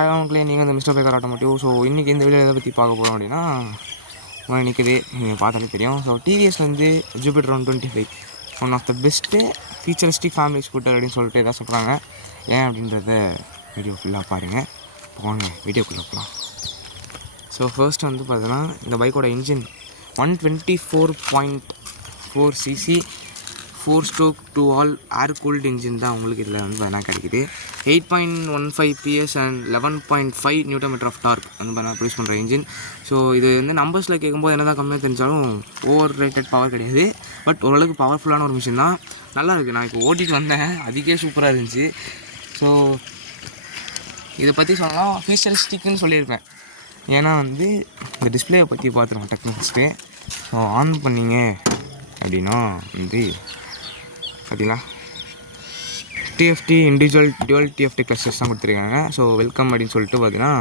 அவங்களே நீங்கள் வந்து மிஸ்டர் பேக்கர் ஆட்டோமேட்டிவ். ஸோ இன்றைக்கி இந்த வீடியோ எதை பற்றி பார்க்க போகிறோம் அப்படின்னா நிற்குது நீங்கள் பார்த்தாலே தெரியும். ஸோ டிவிஎஸ் வந்து Jupiter 125 one of the best featuristic family scooter அப்படின்னு சொல்லிட்டு எதாவது சொல்கிறாங்க. ஏன் அப்படின்றத வீடியோ ஃபுல்லாக பாருங்கள். போங்க வீடியோக்குள்ளே போகலாம். ஸோ ஃபர்ஸ்ட் வந்து பார்த்தீங்கன்னா இந்த பைக்கோட engine 124.4 cc 4-stroke 2-all air cooled engine தான் உங்களுக்கு இதில் வந்து பார்த்தீங்கன்னா கிடைக்குது. 8.15 PS and 11.5 Nm of torque வந்து பார்த்தீங்கன்னா ப்ரொடியூஸ் பண்ணுற இன்ஜின். ஸோ இது வந்து நம்பர்ஸில் கேட்கும்போது என்ன தான் கம்மியாக தெரிஞ்சாலும் ஓவர் ரேட்டட் பவர் கிடையாது. பட் ஓரளவுக்கு பவர்ஃபுல்லான ஒரு மிஷின் தான். நல்லா இருக்குது. நான் இப்போ ஓட்டிகிட்டு வந்தேன், அதுக்கே சூப்பராக இருந்துச்சு. ஸோ இதை பற்றி சொன்னால் ஃபீச்சரிஸ்டிக்குன்னு சொல்லியிருப்பேன். ஏன்னா வந்து இந்த டிஸ்பிளேயை பற்றி பார்த்துருவோம் டெக்னிக்ஸ்க்கு. ஸோ ஆன் பண்ணிங்க அப்படின்னா வந்து பார்த்தீங்களா TFT individual dual TFT clusters தான் கொடுத்துருக்காங்க. ஸோ வெல்கம் அப்படின்னு சொல்லிட்டு பார்த்தீங்கன்னா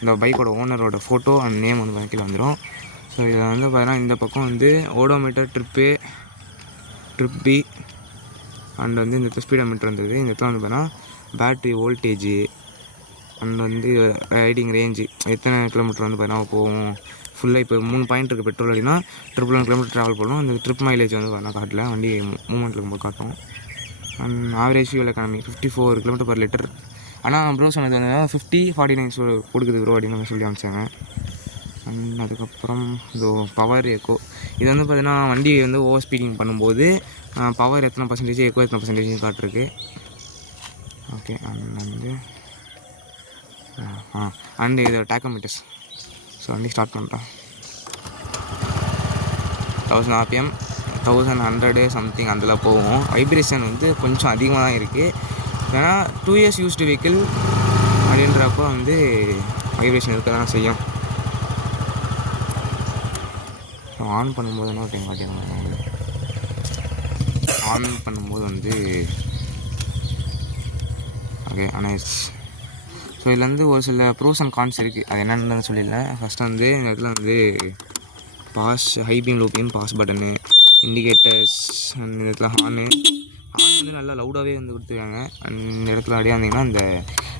இந்த பைக்கோட ஓனரோட ஃபோட்டோ அண்ட் நேம் வந்து பைக்கில் வந்துடும். ஸோ இதில் வந்து பார்த்தீங்கன்னா இந்த பக்கம் வந்து ஓடோமீட்டர் ட்ரிப் பி அண்ட் வந்து இந்த இடத்துல ஸ்பீடோமீட்டர் வந்தது. இந்த இடத்துல வந்து பார்த்தீங்கன்னா பேட்ரி வோல்டேஜு அண்ட் வந்து ரைடிங் ரேஞ்சு எத்தனை கிலோமீட்டர் வந்து பார்த்தீங்கன்னா போகும். ஃபுல்லாக இப்போ 3 பாயிண்ட் இருக்குது பெட்ரோல் அப்படின்னா 111 கிலோமீட்டர் ட்ராவல் பண்ணணும். அந்த ட்ரிப் மைலேஜ் வந்து பார்த்தீங்கன்னா காட்டல, வண்டி மூவ்மெண்ட்டில் இருக்கும்போது காட்டும். And average fuel economy 54 km/லிட்டர். ஆனால் ப்ரோ சொன்னது வந்து 50-49 கொடுக்குது ப்ரோ அப்படின்னு சொல்லி அனுப்பிச்சாங்க. அண்ட் அதுக்கப்புறம் இதோ பவர் எக்கோ. இது வந்து பார்த்திங்கன்னா வண்டி வந்து ஓவர் ஸ்பீடிங் பண்ணும்போது பவர் எத்தனை பர்சன்டேஜ் எக்கோ எத்தனை பர்சன்டேஜ் காட்டிருக்கு. ஓகே. அண்ட் வந்து அண்டு இது டேக்கோமீட்டர்ஸ். ஸோ வண்டி ஸ்டார்ட் பண்ணுறேன். 1000 RPM 1100 சம்திங் அதில் போகும். வைப்ரேஷன் வந்து கொஞ்சம் அதிகமாக தான் இருக்குது. ஏன்னா 2 years யூஸ்டு வெஹிக்கிள் அப்படின்றப்போ வந்து வைப்ரேஷன் இருக்க தான் செய்யும். ஸோ ஆன் பண்ணும்போது என்ன டைம் காட்டிடுவாங்க. ஆன் பண்ணும்போது வந்து ஓகே ஆனால் ஸோ இதில் வந்து ஒரு சில ப்ரோஸ் அண்ட் கான்ஸ் இருக்குது. அது என்னென்னு சொல்லிடலாம். ஃபஸ்ட்டு வந்து இந்த இடத்துல வந்து pass high beam low beam pass button indicators and இந்த இடத்துல ஹார்ன் வந்து நல்லா லவுடாகவே வந்து கொடுத்துருக்காங்க. அண்ட் இந்த இடத்துல அப்படியே வந்தீங்கன்னா இந்த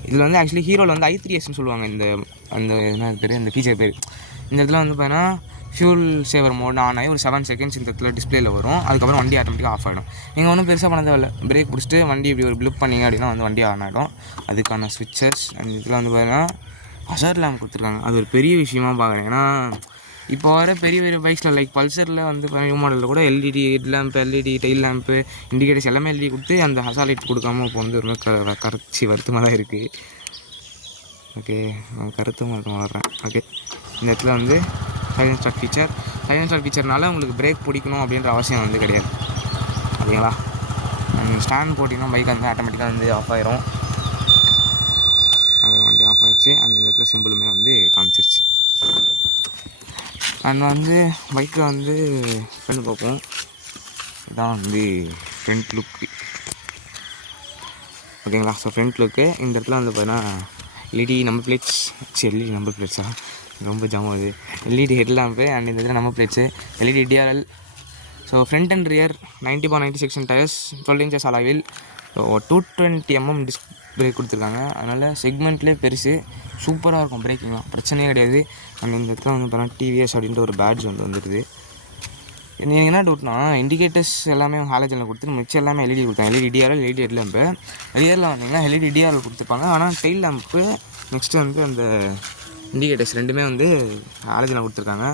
இதில் வந்து ஆக்சுவலி ஹீரோவில் வந்து i3Sன்னு சொல்லுவாங்க. அந்த என்ன பேர் இந்த ஃபீச்சர் பேர். இந்த இடத்துல வந்து பார்த்தீங்கன்னா ஃபியூல் சேவர் மோட் ஆன் ஆகி ஒரு 7 seconds இந்த இடத்துல டிஸ்பிளேயில் வரும். அதுக்கப்புறம் வண்டி ஆட்டோமேட்டிக்காக ஆஃப் ஆகிடும். நீங்கள் ஒன்றும் பெருசாக பண்ண தேவையில்ல. பிரேக் பிடிச்சிட்டு வண்டி இப்படி ஒரு ப்ளிப் பண்ணிங்க அப்படின்னா வந்து வண்டி ஆன் ஆகிடும். அதுக்கான ஸ்விட்சஸ் அண்ட் இதில் வந்து பார்த்தீங்கன்னா ஹசர் லேம்ப் கொடுத்துருக்காங்க. அது ஒரு பெரிய விஷயமாக பார்க்குறேன். ஏன்னா இப்போ வர பெரிய பெரிய பைக்ஸில் லைக் பல்சரில் வந்து நியூ மாடலில் கூட LED head lamp LED tail lamp indicators எல்லாமே எல்இடி கொடுத்து அந்த ஹசார் லைட் கொடுக்காமல் இப்போ வந்து ஒரு கரைச்சி வருத்தமாக தான் இருக்குது. ஓகே கருத்துமாக இருக்கும் வர்றேன். ஓகே இந்த இடத்துல வந்து சைலன்ட் ஸ்டார்ட் ஃபீச்சர்னால உங்களுக்கு பிரேக் பிடிக்கணும் அப்படின்ற அவசியம் வந்து கிடையாது. ஓகேங்களா. ஸ்டாண்ட் போட்டிங்கன்னா பைக் வந்து ஆட்டோமேட்டிக்காக வந்து ஆஃப் ஆயிரும். அது வண்டி ஆஃப் ஆகிடுச்சு. அண்ட் இந்த இடத்துல சிம்பிளுமே வந்து காமிச்சிருச்சு. அண்ட் வந்து பைக்கை வந்து ஃப்ரெண்டு பார்ப்போம். இதான் வந்து ஃப்ரண்ட் லுக்கு. ஓகேங்களா. ஸோ ஃப்ரண்ட் லுக்கு இந்த இடத்துல வந்து பார்த்தீங்கன்னா எல்இடி நம்பர் பிளேட்ஸா ரொம்ப ஜாமாகுது. எல்இடி ஹெட் லேம்ப்பு அண்ட் இந்த இடத்துல number plates LED TRL. So front and rear 90/90 section tyres 12 inches alloy wheel. So 220 mm disc brake கொடுத்துருக்காங்க. அதனால் செக்மெண்ட்லேயே பெருசு சூப்பராக இருக்கும். பிரேக்கிங்லாம் பிரச்சனையே கிடையாது. அண்ட் இந்த இடத்துல வந்து பார்த்தீங்கன்னா டிவிஎஸ் அப்படின்ற ஒரு பேட்ஜ் வந்து வந்துடுது. நீங்கள் என்ன டவுட்னா இண்டிகேட்டர்ஸ் எல்லாமே ஹாலஜனில் கொடுத்துட்டு மிச்சம் எல்லாமே எல்இடி கொடுத்தாங்க. LED DRL LED head lamp. ரியரில் வந்தீங்கன்னா எல்இடி டிஆர்எல் கொடுத்துருப்பாங்க. ஆனால் டெயில் லேம்ப்பு நெக்ஸ்ட்டு வந்து அந்த இண்டிகேட்டர்ஸ் ரெண்டுமே வந்து ஹாலஜனில் கொடுத்துருக்காங்க.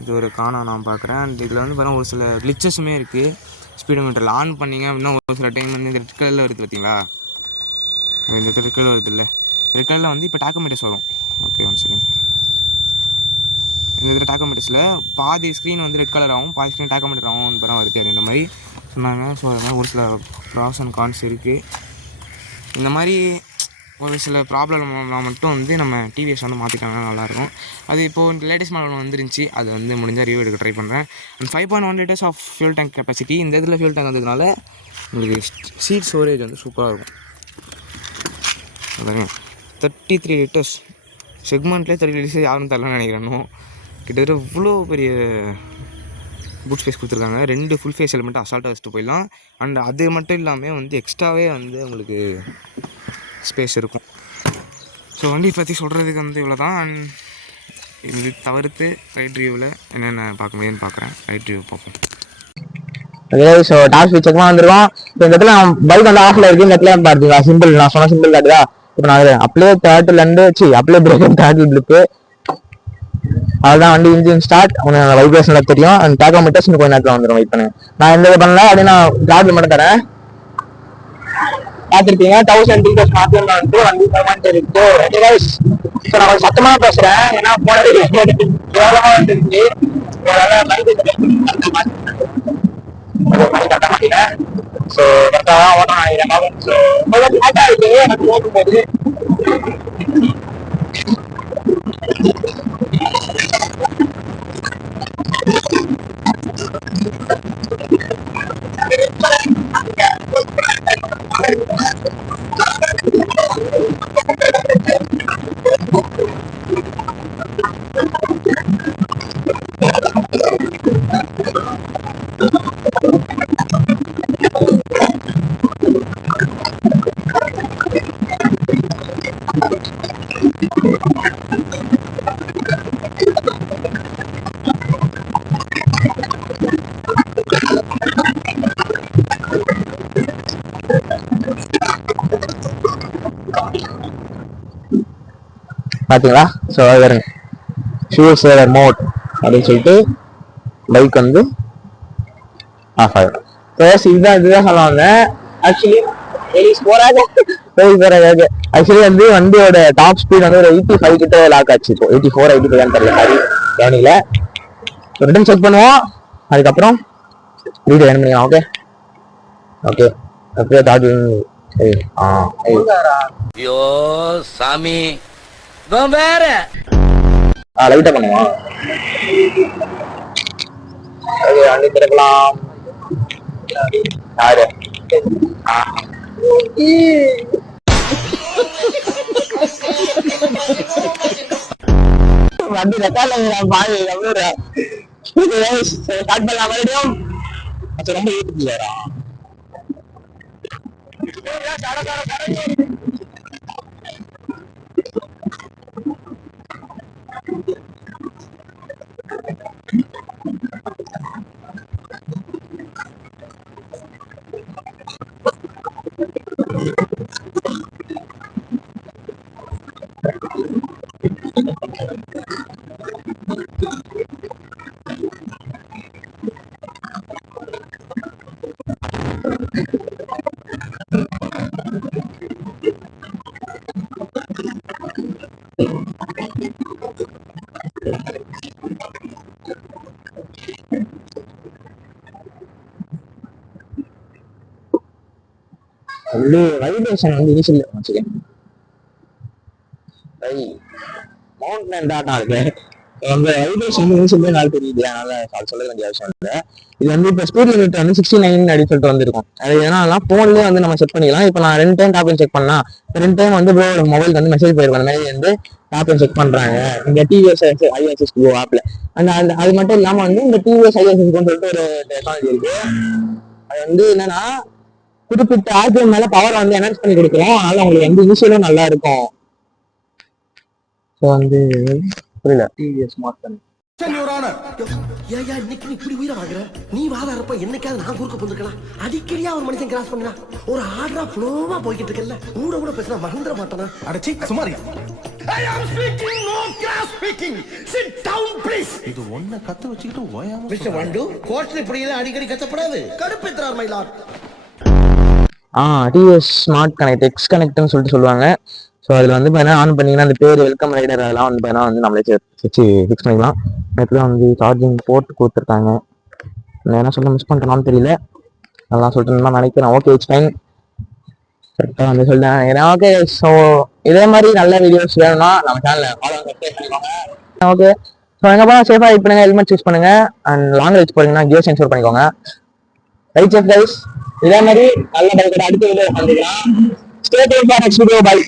இது ஒரு நான் பார்க்குறேன். அண்ட் இதில் வந்து பார்த்தீங்கன்னா ஒரு சில கிளிச்சஸுமே இருக்குது. ஸ்பீடோமீட்டரில் ஆன் பண்ணிங்க அப்படின்னா ஒரு சில டைம் வந்து இந்த ரெட் கலரில் வருது பார்த்தீங்களா. இந்த ரெட் கலர் வருது இல்லை, ரெட் கலரில் வந்து இப்போ டாக்கோமீட்டர்ஸ் வரும். Okay one second. இந்த இதில் டாக்கோமீட்டர்ஸில் பாதி ஸ்க்ரீன் வந்து ரெட் கலர் ஆகும், பாதி ஸ்க்ரீன் டாக்கோமீட்டர் ஆகும் அப்புறம் வருது அப்படின்ற மாதிரி சொன்னாங்க. ஸோ அது மாதிரி ஒரு சில ப்ராஸ் அண்ட் கான்ஸ் இருக்குது. இந்த மாதிரி ஒரு சில ப்ராப்ளம்லாம் மட்டும் வந்து நம்ம டிவிஎஸ் வந்து மாற்றிட்டாங்கன்னா நல்லாயிருக்கும். அது இப்போது லேட்டஸ்ட் மாடல் வந்துருந்துச்சு. அது வந்து முடிஞ்சால் ரிவ்யூ எடுக்க ட்ரை பண்ணுறேன். And 5.1 liters of fuel tank capacity. இந்த இதில் ஃபியூல் டேங்க் வந்ததுனால உங்களுக்கு சீட் ஸ்டோரேஜ் வந்து சூப்பராக இருக்கும். அதாங்க 33 liters செக்மெண்ட்லேயே 30 liters யாரும் தரலன்னு நினைக்கிறேன். கிட்டத்தட்ட இவ்வளோ பெரிய பூட் ஸ்பேஸ் கொடுத்துருக்காங்க. 2 ஃபுல் ஃபேஸ் ஹெல்மெண்ட்டு அசால்ட்டாக வச்சுட்டு போயிடலாம். அண்ட் அது மட்டும் இல்லாமல் வந்து எக்ஸ்ட்ராவே வந்து உங்களுக்கு ஸ்பேஸ் இருக்கும். ஸோ வண்டி பற்றி சொல்கிறதுக்கு வந்து இவ்வளோ தான். அண்ட் இது தவிர்த்து ரைட் ரிவ்யூவில் என்னென்ன பார்க்க முடியும்னு பார்க்குறேன். ரைட் ரிவ்யூ பார்ப்போம். ஓகே, ஸோ டாப் ஸ்பீச்சர்லாம் வந்துருவோம். இந்த இடத்துல பைக் வந்து ஆஃப்ல இருக்கு. இந்த இடத்துல பார்த்தீங்களா சிம்பிள், நான் சொன்ன சிம்பிள் காட்டுதா. இப்போ நான் அப்படியே தேர்ட்டிலேருந்து அப்படியே பிரேக் தேர்ட்டில் பிளிப்பு. அதுதான் வண்டி இன்ஜின் ஸ்டார்ட். உனக்கு வைப்ரேஷன்ல தெரியும். அந்த டேக்கோமீட்டர்ஸ் கொஞ்சம் நேரத்தில் வந்துடும். வெயிட் பண்ணு, நான் எந்த பண்ணல அப்படியே நான் கார்டு மட்டும் தரேன். பார்த்துருப்பீங்க 1000 டீச்சர்ஸ் மாத்திரம் வந்து வண்டி பேமெண்ட் இருக்கு. ஸோ நான் கொஞ்சம் சத்தமாக பேசுறேன், ஏன்னா போனது கேவலமாக வந்துருச்சு. மணி கட்ட மாட்டேன். ஸோ கரெக்டாக தான் ஓட்டணும் நினைக்கிறேன். ஸோ கொஞ்சம் லேட்டாக இருக்கு எனக்கு ஓட்டும்போது. பாத்தீங்களா? ஸோ வருங்க ஷூர் சேவர் மோட் அப்படின்னு சொல்லிட்டு பைக் வந்து ஆஃப் ஆகிடும். இதுதான் சொல்ல வந்தேன். ஆக்சுவலி ஆக்சுவலி வந்து வண்டியோட டாப் ஸ்பீட் வந்து ஒரு 85 கிட்ட லாக் ஆச்சு. இப்போ 84 85 தெரியல மாதிரி ஏனில. ரிட்டன் செக் பண்ணுவோம், அதுக்கப்புறம் வீடியோ என்ன பண்ணிக்கலாம். ஓகே ஓகே அப்படியே தாஜ் ஐயோ சாமி வேற லைட்டா பண்ணுவோம். ஓகே வண்டி திறக்கலாம். யாரு வண்டி ரெக்கார்ட்ல பாய் ஸ்டார்ட் பண்ணலாம் மறுபடியும். ரொம்ப ஏறியா வைப்ரேஷன் வந்து இனிஷியல் வச்சுக்கேன். மவுண்டன் டாட்டா இருக்கு. அந்த வைப்ரேஷன் வந்து இனிஷியலே நாள் தெரியுது, அதனால சொல்ல வேண்டிய அவசியம் இல்லை. இது வந்து இப்போ ஸ்பீட் லிமிட் வந்து 69 அப்படின்னு சொல்லிட்டு வந்துருக்கும். அது ஏன்னா போன்லேயே வந்து நம்ம செக் பண்ணிக்கலாம். இப்போ நான் 2 டைம் டாப் செக் பண்ணலாம். 2 டைம் வந்து மொபைலுக்கு வந்து மெசேஜ் போயிருக்கும், அந்த மாதிரி வந்து டாப் செக் பண்றாங்க இந்த டிவிஎஸ் ஐஎஸ்எஸ் கோ ஆப்ல. அந்த அது மட்டும் இல்லாம வந்து இந்த டிவிஎஸ் ஐஎஸ்எஸ் சொல்லிட்டு ஒரு டெக்னாலஜி இருக்கு. அது வந்து என்னன்னா குறிப்பிட்ட ஆர்பிஎம் மேல பவர் வந்து என்ஹான்ஸ் பண்ணி கொடுக்குறோம். அதனால உங்களுக்கு வந்து இனிஷியலும் நல்லா இருக்கும். ஸோ வந்து புரியல டிவிஎஸ் ஸ்மார்ட் பண்ணி இன்னைக்கு இப்படி உயிரை வாங்குற நீ வாதாரப்ப என்னைக்காவது நான் குறுக்க போயிருக்கலாம். அடிக்கடியா ஒரு மனுஷன் கிராஸ் பண்ணா ஒரு ஆர்டரா ஃப்ளோவா போய்கிட்டு இருக்கல. கூட பேசினா மறந்துட மாட்டானா? அடச்சி Samariya. I am speaking, no cross speaking. Sit down please. இது ஒண்ணு கத்து வச்சிட்டு ஓயாம மிஸ்டர் வண்டு கோட்ல இப்படியே அடிக்கடி கத்தப்படாது. கடுப்பேத்துறார் my lord. TVS smart connect X கனெக்ட்னு சொல்லிட்டு சொல்லுவாங்க. ஸோ அதில் வந்து பார்த்தீங்கன்னா ஆன் பண்ணிங்கன்னா அந்த பேர் வெல்கம் ரைடர் அதெல்லாம் வந்து பார்த்தீங்கன்னா வந்து நம்மளே வச்சு ஃபிக்ஸ் பண்ணிக்கலாம். நேரத்தில் வந்து சார்ஜிங் போர்ட் கொடுத்துருக்காங்க. நான் என்ன சொல்ல மிஸ் பண்ணிட்டேனான்னு தெரியல, அதெல்லாம் சொல்லிட்டு நினைக்கிறேன். ஓகே இட்ஸ் ஃபைன், கரெக்டாக வந்து சொல்லிட்டேன். ஓகே ஸோ இதே மாதிரி நல்ல வீடியோஸ் வேணும்னா நம்ம சேனலில் ஃபாலோ பண்ணிக்கோங்க. ஓகே ஸோ எங்கே போனால் சேஃபாக ரைட் பண்ணுங்கள், ஹெல்மெட் சூஸ் பண்ணுங்கள். அண்ட் லாங் ரைட்ஸ் போகிறீங்கன்னா கியர் சென்சர் பண்ணிக்கோங்க. Ride safe guys. இதே மாதிரி நல்ல பைக்கோட அடுத்த வீடியோ சந்திக்கலாம். Stay tuned for next video. By.